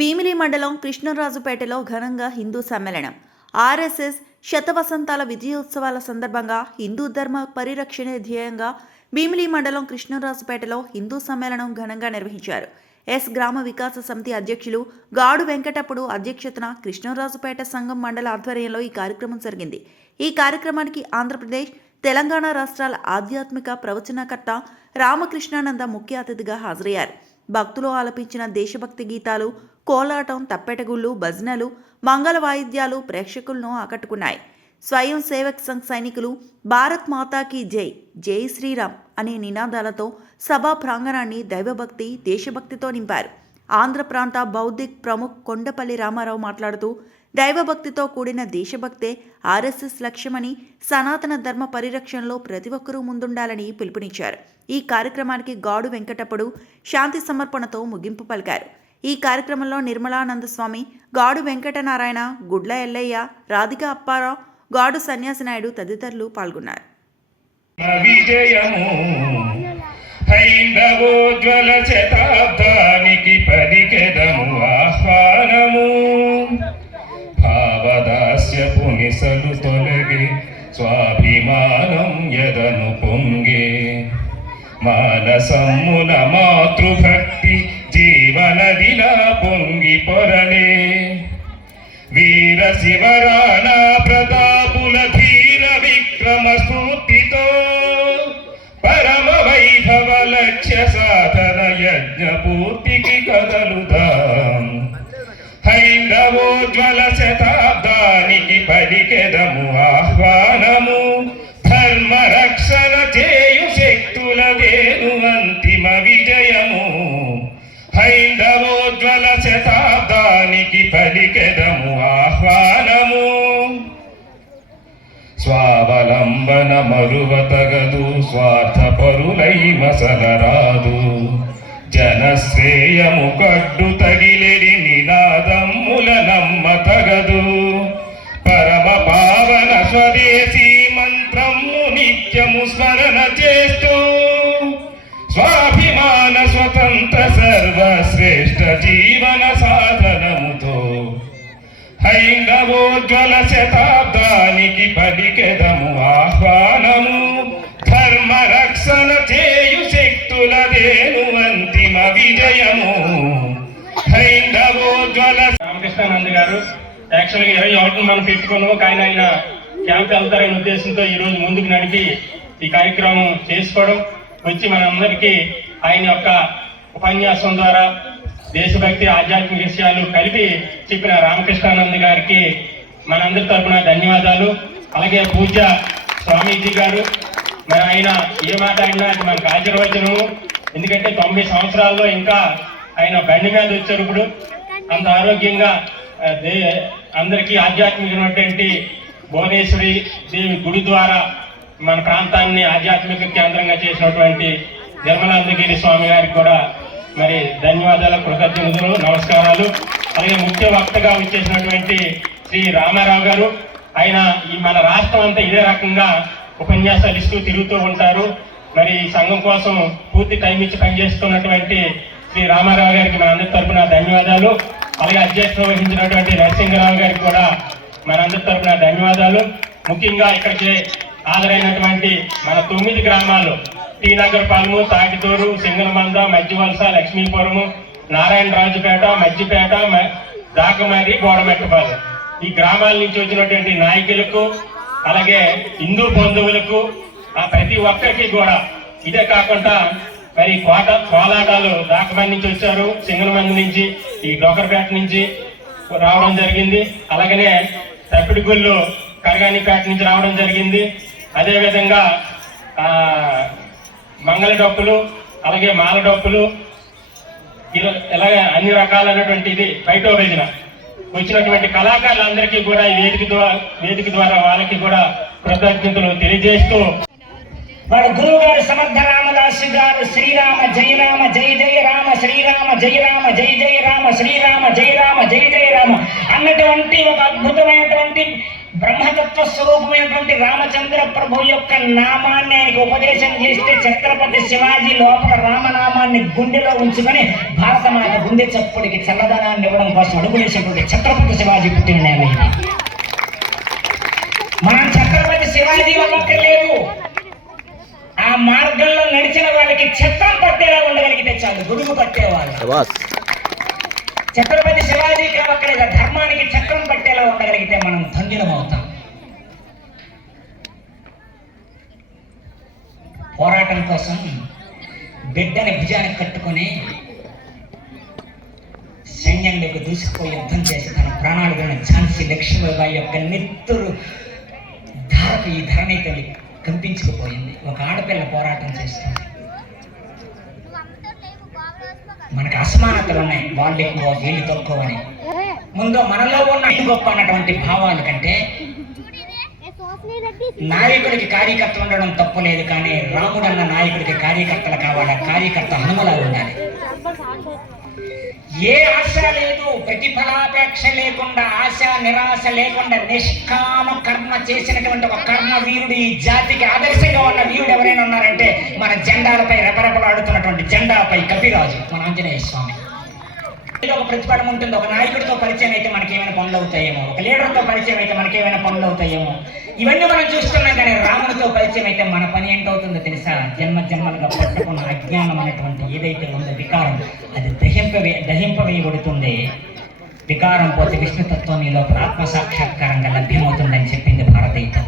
భీమిలి మండలం కృష్ణరాజుపేటలో ఘనంగా హిందూ సమ్మేళనం. ఆర్ఎస్ఎస్ శతవసంతాల విజయోత్సవాల సందర్భంగా హిందూ ధర్మ పరిరక్షణే ధ్యేయంగా భీమిలి మండలం కృష్ణరాజుపేటలో హిందూ సమ్మేళనం ఘనంగా నిర్వహించారు. ఎస్ గ్రామ వికాస సమితి అధ్యక్షులు గాడు వెంకటప్పుడు అధ్యక్షతన కృష్ణరాజుపేట సంఘం మండల ఆధ్వర్యంలో ఈ కార్యక్రమం జరిగింది. ఈ కార్యక్రమానికి ఆంధ్రప్రదేశ్, తెలంగాణ రాష్ట్రాల ఆధ్యాత్మిక ప్రవచనకర్త రామకృష్ణానంద ముఖ్య అతిథిగా హాజరయ్యారు. భక్తులు ఆలపించిన దేశభక్తి గీతాలు, కోలాటం, తప్పెటగుళ్ళు, భజనలు, మంగళ వాయిద్యాలు ప్రేక్షకులను ఆకట్టుకున్నాయి. స్వయం సేవక్ సంఘ్ సైనికులు భారత్ మాతాకి జై, జై శ్రీరామ్ అనే నినాదాలతో సభా ప్రాంగణాన్ని దైవభక్తి, దేశభక్తితో నింపారు. ఆంధ్ర ప్రాంత బౌద్ధిక్ ప్రముఖ్ కొండపల్లి రామారావు మాట్లాడుతూ దైవభక్తితో కూడిన దేశభక్తే ఆర్ఎస్ఎస్ లక్ష్యమని, సనాతన ధర్మ పరిరక్షణలో ప్రతి ఒక్కరూ ముందుండాలని పిలుపునిచ్చారు. ఈ కార్యక్రమానికి గాడు వెంకటప్పుడు శాంతి సమర్పణతో ముగింపు పలికారు. ఈ కార్యక్రమంలో నిర్మలానంద స్వామి, గాడు వెంకటనారాయణ, గుడ్ల ఎల్లయ్య, రాధిక అప్పారావు, గాడు సన్యాసి నాయుడు తదితరులు పాల్గొన్నారు. హైందవోజ్వల శతాబ్దానికి పలికెదము ఆహ్వానము. భావదాస్యపు నిసలు తొలగే, స్వాభిమానం ఎదను పొంగే. మానసమ్మున మాతృభక్తి జీవనదిలా పొంగి పొరలే. వీర శివరాణా ప్రతాపుల ధీర విక్రమ స్ఫూర్తితో పరమ వైభవ లక్ష్య సాధన యజ్ఞ పూర్తికి కదలుదాం. హైందవోజ్వల శతాబ్దానికి పలికెదము ఆహ్వానము. ధర్మ రక్షణ చేయు శక్తుల వేను అంతిమ విజయము. హైందవోజ్వల శతాబ్దానికి పలికెదము ఆహ్వానము. స్వావలంబన మరువతగదు, స్వార్థపరులై మసలరాదు. జనశ్రేయము కడ్డు తగిలెడి నినాదమ్ముల నమ్మతగదు. పరమ పావన స్వదేశీ మంత్రము నిత్యము స్మరణ చేస్తూ, స్వాభిమాన స్వతంత్ర సర్వశ్రేష్ఠ జీవన సాధనముతో హైందవోజ్వల శతాబ్దానికి పలికెదము ఆహ్వానము. ధర్మ రక్షణ చేయు శక్తులదేను అంతిమ విజయము. హైందవోజ్వల రామకృష్ణానంద గారు యాక్చువల్గా 21 మనం పెట్టుకున్నాము, కానీ ఆయన క్యాంప్ వెళ్తారనే ఉద్దేశంతో ఈరోజు ముందుకు నడిపి ఈ కార్యక్రమం చేసుకోవడం వచ్చి మనందరికీ ఆయన యొక్క ఉపన్యాసం ద్వారా దేశభక్తి, ఆధ్యాత్మిక విషయాలు కలిపి చెప్పిన రామకృష్ణానంద గారికి మనందరి తరపున ధన్యవాదాలు. అలాగే పూజ్య స్వామీజీ గారు, మరి ఆయన ఏ మాట అయినా అది మనకు ఆశీర్వచనము. ఎందుకంటే 90 సంవత్సరాల్లో ఇంకా ఆయన బండి మీద వచ్చారు. ఇప్పుడు అంత ఆరోగ్యంగా అందరికీ ఆధ్యాత్మికమైనటువంటి భువనేశ్వరి దేవి గుడి ద్వారా మన ప్రాంతాన్ని ఆధ్యాత్మిక కేంద్రంగా చేసినటువంటి నిర్మలానందగిరి స్వామి గారికి కూడా మరి ధన్యవాదాలు, కృతజ్ఞతలు, నమస్కారాలు. అలాగే ముఖ్య వక్తగా వచ్చేసినటువంటి శ్రీ రామారావు గారు, ఆయన ఈ మన రాష్ట్రం అంతా ఇదే రకంగా ఉపన్యాసాలు ఇస్తూ తిరుగుతూ ఉంటారు. మరి ఈ సంఘం కోసం పూర్తి టైం ఇచ్చి పనిచేస్తున్నటువంటి శ్రీ రామారావు గారికి మనందరి తరఫున ధన్యవాదాలు. అలాగే అధ్యక్షత వహించినటువంటి నరసింహరావు గారికి కూడా మనందరి తరఫున ధన్యవాదాలు. ముఖ్యంగా ఇక్కడికి హాజరైనటువంటి మన 9 గ్రామాలు, టీ నగర్ పాలెము, తాటితూరు, సింగనమంద, మధ్యవలస, లక్ష్మీపురము, నారాయణరాజుపేట, మధ్యపేట, దాకమరి, గోడమెట్టపాలెం, ఈ గ్రామాల నుంచి వచ్చినటువంటి నాయకులకు, అలాగే హిందూ బంధువులకు, ప్రతి ఒక్కరికి కూడా, ఇదే కాకుండా మరి కోలాటాలు దాకమరి నుంచి వచ్చారు, సింగనమంది నుంచి, ఈ డోకర్పేట నుంచి రావడం జరిగింది. అలాగనే తప్పిడిగుళ్ళు కరగానిపేట నుంచి రావడం జరిగింది. అదేవిధంగా మంగళ డప్పులు, అలాగే మాల డప్పులు, ఇలాగే అన్ని రకాలైనటువంటి ఇది బయట భజన వచ్చినటువంటి కళాకారులందరికీ కూడా ఈ వేదిక ద్వారా వాళ్ళకి కూడా కృతజ్ఞతలు తెలియజేస్తూ, మన గురువు గారు సమర్థ రామదాసు గారు శ్రీరామ జయ రామ జయ జయ రామ, శ్రీరామ జయ రామ జయ జయ రామ, శ్రీరామ జయ రామ జయ జయ రామ అన్నటువంటి ఒక అద్భుతమైనటువంటి బ్రహ్మతత్వ స్వరూపమైనటువంటి రామచంద్ర ప్రభు యొక్క నామాన్ని ఆయనకు ఉపదేశం చేస్తే ఛత్రపతి శివాజీ లోపల రామనామాన్ని గుండెలో ఉంచుకొని భారతమాత గుండె చప్పుడికి చల్లదనాన్ని ఇవ్వడం కోసం అడుగులేసినటువంటి ఛత్రపతి శివాజీ పుట్టిన నేల ఇది. మనం ఛత్రపతి శివాజీ వల్లక్కర్లేదు, ఆ మార్గంలో నడిచిన వాళ్ళకి ఛత్రం పట్టేలా ఉండగలిగితే చాలు, గుడుగు పట్టేవాళ్ళు. ఛత్రపతి శివాజీ కావక్కర్లేదు, ధర్మానికి చక్రం పట్టేలా ఉండగలిగితే మనం ధన్యులమవుతాం. పోరాటం కోసం బిడ్డని భుజానికి కట్టుకుని సైన్యంలోకి దూసుకుపోయి యుద్ధం చేసి తన ప్రాణాలను ఝాన్సీ లక్ష్మీబాయి యొక్క నెత్తురు ధారకు ఈ ధరణి తల్లి కంపించుకుపోయింది. ఒక ఆడపిల్ల పోరాటం చేస్తుంది. మనకు అసమానతలు ఉన్నాయి, వాళ్ళు ఎక్కువ వీళ్ళు తక్కువ అని. ముందు మనలో ఉన్న గొప్ప అన్నటువంటి భావాల కంటే నాయకుడికి కార్యకర్త ఉండడం తప్పు లేదు, కానీ రాముడు అన్న నాయకుడికి కార్యకర్తలు కావాలా, కార్యకర్త హనుమలా ఉండాలి. ఏ ఆశ లేదు, ప్రతిఫలాపేక్ష లేకుండా, ఆశ నిరాశ లేకుండా నిష్కామ కర్మ చేసినటువంటి ఒక కర్మ వీరుడు ఈ జాతికి ఆదర్శంగా ఉన్న వీరుడు ఎవరైనా ఉన్నారంటే మన జెండాలపై రెపరెపలాడుతున్నటువంటి జెండాపై కపిరాజు, మన ఆంజనేయ స్వామి. ఏదో ఒక ప్రతిఫలం ఉంటుంది. ఒక నాయకుడితో పరిచయం అయితే మనకేమైనా పనులు అవుతాయేమో, ఒక లీడర్తో పరిచయం అయితే మనకేమైనా పనులు అవుతాయేమో, ఇవన్నీ మనం చూస్తున్నాం. కానీ రాముడితో పరిచయం అయితే మన పని ఏంటవుతుందో తెలుసా? జన్మ జన్మలుగా పట్టుకున్న అజ్ఞానం అనేటువంటి ఏదైతే ఉందో వికారం, అది దహింపవేయబడుతుంది. వికారం పోతే విష్ణుతత్వం ఈ లోపల ఆత్మ సాక్షాత్కారంగా లభ్యమవుతుందని చెప్పింది భారతీయత.